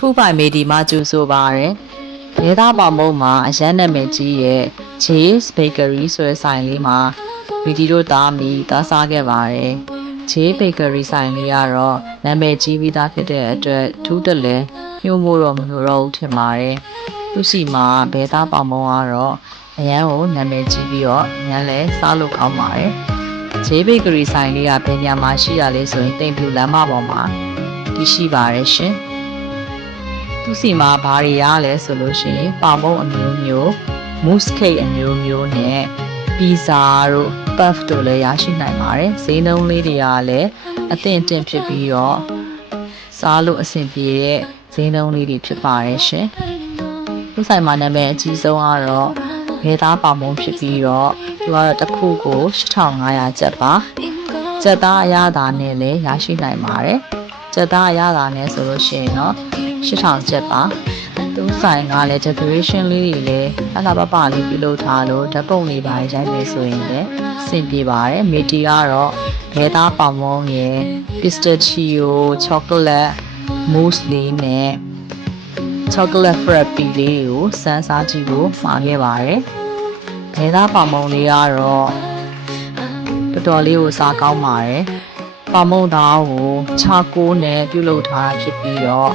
ဖူးပိုင်မေဒီမှာကျူဆိုပါတယ်။ဒေသပေါမုံမှာအရန်နာမည်ကြီးရဲ့ J's Bakery ဆိုတဲ့ဆိုင်လေးမှာဗီဒီတို့သားမီသားစားခဲ့ပါတယ်။ J Bakery ဆိုင်လေးကတော့နာမည်ကြီးပြီးသားဖြစ်တဲ့အတွက်ထူးတလဲညှို့မို့တော့မလို့တော့ထင်ပါတယ်။သူစီမှာဒေသပေါမုံကတော့အရန်ကိုနာမည်ကြီးပြီးတော့အရန်လဲစားလို့ကောင်းပါတယ်။ J Bakery ဆိုင်လေးကဘယ်ညမှာရှိရလဲဆိုရင်တိမ်ပြူလမ်းမပေါ်မှာတည်ရှိပါတယ်ရှင်။သူစီမှာဘာတွေရလဲဆိုလို့ရှိရင်ပေါမုံအမျိုးမျိုးမူးကိတ်အမျိုးမျိုးနဲ့ပီဇာတို့ပတ်ဖ်တို့လည်းရရှိနိုင်ပါတယ်ဈေးနှုန်းလေးတွေကလည်းအသင့်အတင့်ဖြစ်ပြီးတော့စားလို့အဆင်ပြေတဲ့ဈေးနှုန်းလေးတွေဖြစ်ပါတယ်ရှင်ဒီဆိုင်မှာနာမည်အကြီးဆုံးကတော့ဘဲသားပေါမုံဖြစ်ပြီးတော့သူကတော့တစ်ခုကို8500ကျပ်ပါကျပ်သားအရသာနဲ့လည်းရရှိနိုင်ပါတယ်ကျပ်သားအရသာနဲ့ဆိုလို့ရှိရင်တော့8000ကျပ်ပါသူဆိုင်ကလည်း decoration လေးတွေလည်းအလှပပလေးပြုလုပ်ထားလို့ဓာတ်ပုံလေးပါရိုက်နေဆိုရင်လည်းအဆင်ပြေပါတယ်မီတီကတော့ဘဲသားပေါမုံရယ် pistachio chocolate mousse လေးနဲ့ chocolate frappe လေးကိုစမ်းစားကြည့်ဖို့မှာခဲ့ပါတယ်ဘဲသားပေါမုံလေးကတော့တော်တော်လေးကိုစားကောင်းပါတယ်ပေါမုံသားကိုချာကိုနဲ့ပြုလုပ်ထားတာဖြစ်ပြီးတော့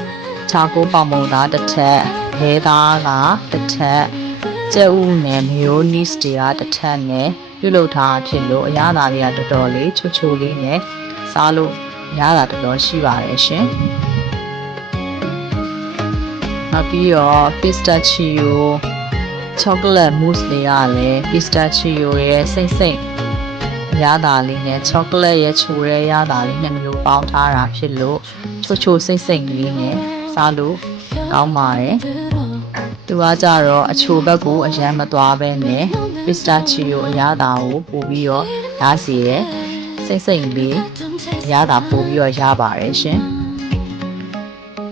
ချာကိုပေါမုံသားတစ်ထက်ဘဲသားကတစ်ထက်ကျက်ဥနဲ့မယိုနီးစ်တွေကတစ်ထက်နဲ့ပြုလုပ်ထားဖြစ်လို့အရသာလေးကတော်တော်လေးချိုချိုလေးနဲ့စားလို့ရတာတော်တော်ရှိပါတယ်ရှင်နောက်ပြီးတော့ pistachio chocolate mousse လေးကလည်း pistachio ရဲ့စိမ့်စိမ့်အရသာလေးနဲ့ chocolate ရဲ့ချိုတဲ့ရသာလေးနှစ်မျိုးပေါင်းထားတာဖြစ်လို့ချိုချိုစိမ့်စိမ့်လေးနဲ့စားလို့ကောင်းပါတယ်သူကကြတော့အချိုဘက်ကိုအရန်မသွားပဲနဲ့ pistachio အရသာကိုပို့ပြီးတော့ရစီရယ်စိမ့်စိမ့်လေးအရသာပို့ပြီးတော့ရပါတယ်ရှင်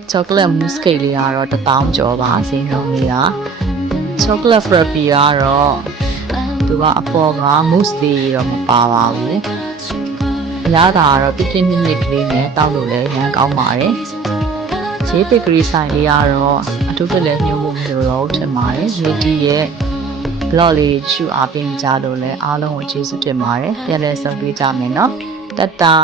chocolate mousse cake လေးကတော့1000ကျော်ပါဈေးနှုန်းလေးက chocolate frappe ကတော့သူကအပေါ်က mousse လေးတော့မပါပါဘူးအရသာကတော့ပြင်းပြင်းနစ်ကလေးနဲ့တောက်လို့လည်းရမ်းကောင်းပါတယ်J Bakery ဆိုင်လေးကတော့အထူးတလဲညှို့မှုမျိုးတော့ထင်ပါတယ်မီတီရဲ့ blog လေးရှုအားပေးကြလို့လည်းအားလုံးကိုကျေးဇူးတင်ပါတယ်ပြန်လည်ဆုံတွေ့ကြမယ်နော်တတ